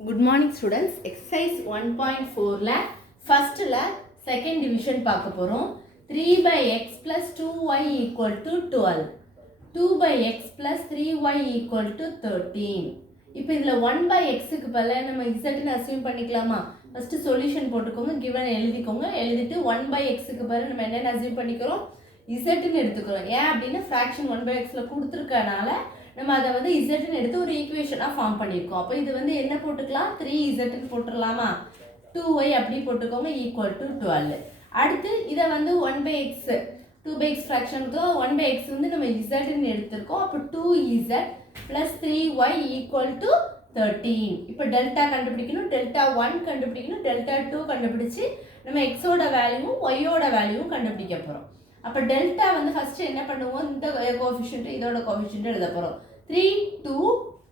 Good morning students. Exercise 1.4 la first la second division பார்க்க போறோம். 3 by x plus 2y equal to 12. 2 by x plus 3y equal to 13. இப்போ இதுல 1 by x க்கு பதிலா நம்ம z ன்னு அஸ்யூம் பண்ணிக்கலாமா? ஃபர்ஸ்ட் சொல்யூஷன் போட்டுக்கோங்க, given எழுதிக்கோங்க. எழுதிட்டு 1 by x க்கு பதிலா நம்ம என்ன அஸ்யூம் பண்ணிக்கிறோம்? z ன்னு எடுத்துக்கிறோம். ஏன் அப்படினா fraction 1 by x ல கொடுத்திருக்கனால நம்ம அதை வந்து z எடுத்து ஒரு ஈக்குவேஷனா ஃபார்ம் பண்ணியிருக்கோம். அப்போ இது வந்து என்ன போட்டுக்கலாம்? 3z ன்னு போட்டுடலாமா? 2y அப்படி போட்டுக்கோங்க ஈக்குவல் டு 12. அடுத்து இதை வந்து 1 by x 2 by x ஃப்ராக்ஷனுக்கு 1 by x வந்து நம்ம z ன்னு எடுத்திருக்கோம். அப்போ 2z plus 3y equal to 13. இப்போ டெல்டா கண்டுபிடிக்கணும், டெல்டா 1 கண்டுபிடிக்கணும், டெல்டா 2 கண்டுபிடிச்சு நம்ம எக்ஸோட வேல்யூவும் ஒய்யோட வேல்யூவும் கண்டுபிடிக்க போகிறோம். அப்போ டெல்டா வந்து ஃபர்ஸ்ட் என்ன பண்ணுவோம்? இந்த கோஎஃபிஷியன்ட் இதோட கோஎஃபிஷியன்ட் எழுத போகிறோம். 3 2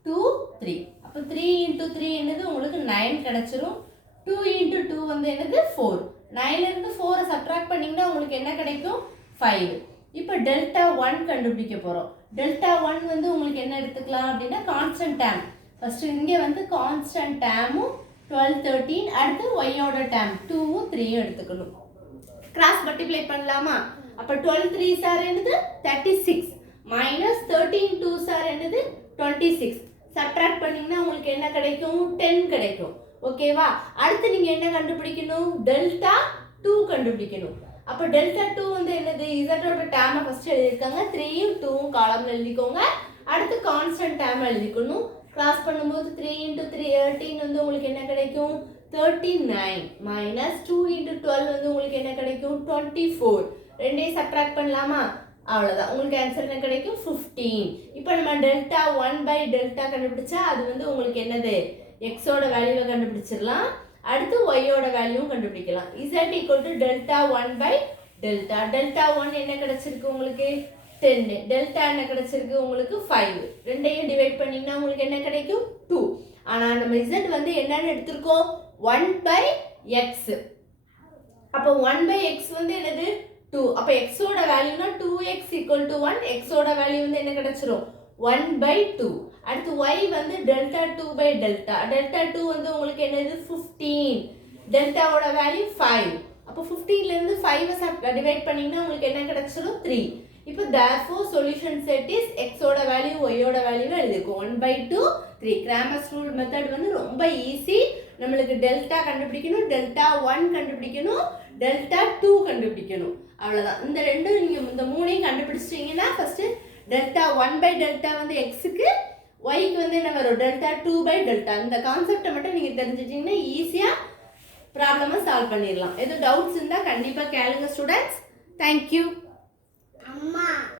2 3. அப்போ 3 into 3 என்னது உங்களுக்கு 9 கிடைச்சிரும். 2 into 2 வந்து என்னது 4. 9 இருந்து 4 சப்ட்ராக்ட் பண்ணீங்கன்னா உங்களுக்கு என்ன கிடைக்கும்? 5. இப்போ டெல்டா 1 கண்டுபிடிக்க போகிறோம். டெல்டா 1 வந்து உங்களுக்கு என்ன எடுத்துக்கலாம் அப்படின்னா கான்ஸ்டன்ட் டேம். ஃபர்ஸ்ட் இங்கே வந்து கான்ஸ்டன்ட் டேமும் 12 13, அடுத்து ஒய்யோட டேம் 2ம் 3யும் எடுத்துக்கணும். கிராஸ் மல்டிப்ளை பண்ணலாமா? அப்போ 12 3s ஆர் என்னது 36 மைனஸ் 13 2s ஆர் என்னது 26. சப்ட்ராக்ட் பண்ணீங்கன்னா உங்களுக்கு என்ன கிடைக்கும்? 10 கிடைக்கும். ஓகேவா? அடுத்து நீங்க என்ன கண்டுபிடிக்கணும்? டெல்டா 2 கண்டுபிடிக்கணும். அப்போ டெல்டா 2 வந்து என்னது? இசட்டோட டேமை ஃபர்ஸ்ட் எழுதிருக்காங்க, 3யும் 2ம் காலம்ல எழுதிக்கோங்க. அடுத்து கான்ஸ்டன்ட் டேம் எழுதிக்கணும். கிராஸ் பண்ணும்போது 3 into 13 வந்து உங்களுக்கு என்ன கிடைக்கும்? 39 மைனஸ் 2 into 12 வந்து உங்களுக்கு என்ன கிடைக்கும்? 24. ரெண்டையும் சப்ட்ராக்ட் பண்ணலாமா? அவ்வளோதான், உங்களுக்கு ஆன்சர் என்ன கிடைக்கும்? 15. இப்போ நம்ம டெல்டா 1 பை டெல்டா கண்டுபிடிச்சா அது வந்து உங்களுக்கு என்னது? எக்ஸோட வேல்யூவை கண்டுபிடிச்சிடலாம். அடுத்து ஒய்யோட வேல்யூவும் கண்டுபிடிக்கலாம். Z equal to delta 1 by delta. Delta 1 என்ன கிடைச்சிருக்கு உங்களுக்கு? 10. டெல்டா என்ன கிடைச்சிருக்கு உங்களுக்கு? 5. ரெண்டையும் டிவைட் பண்ணிங்கன்னா உங்களுக்கு என்ன கிடைக்கும்? 2. ஆனால் நம்ம இசட் வந்து என்னன்னு எடுத்திருக்கோம்? 1 by x. அப்போ 1 by x வந்து என்னது? 2. அப்போ x ஓட வேல்யூனா 2x equal to 1. x ஓட வேல்யூ வந்து என்ன கிடைச்சிரும்? 1 by 2. அடுத்து y வந்து டெல்டா 2 by டெல்டா. டெல்டா 2 வந்து உங்களுக்கு என்னது? 15. டெல்டாவோட வேல்யூ 5. அப்போ 15ல இருந்து 5 டிவைட் பண்ணீங்கன்னா உங்களுக்கு என்ன கிடைச்சிரும்? 3. இப்போ therefore solution set is x ஓட வேல்யூ y ஓட வேல்யூ எழுதிக்கோ. 1 by 2 3. கிராமர்ஸ் ரூல் மெத்தட் வந்து ரொம்ப ஈஸி. நம்மளுக்கு டெல்டா கண்டுபிடிக்கணும், டெல்டா 1 கண்டுபிடிக்கணும், டெல்டா 2 கண்டுபிடிக்கணும். அவ்வளோதான். இந்த ரெண்டும் நீங்கள் இந்த மூணையும் கண்டுபிடிச்சிட்டிங்கன்னா ஃபர்ஸ்ட் டெல்டா 1 பை டெல்டா வந்து எக்ஸுக்கு, ஒய்க்கு வந்து என்ன வரும்? Delta 2 by delta. இந்த கான்செப்டை மட்டும் நீங்கள் தெரிஞ்சிட்டிங்கன்னா ஈஸியாக ப்ராப்ளமை சால்வ் பண்ணிடலாம். எதுவும் டவுட்ஸ் இருந்தால் கண்டிப்பாக கேளுங்க ஸ்டூடெண்ட்ஸ். தேங்க்யூ.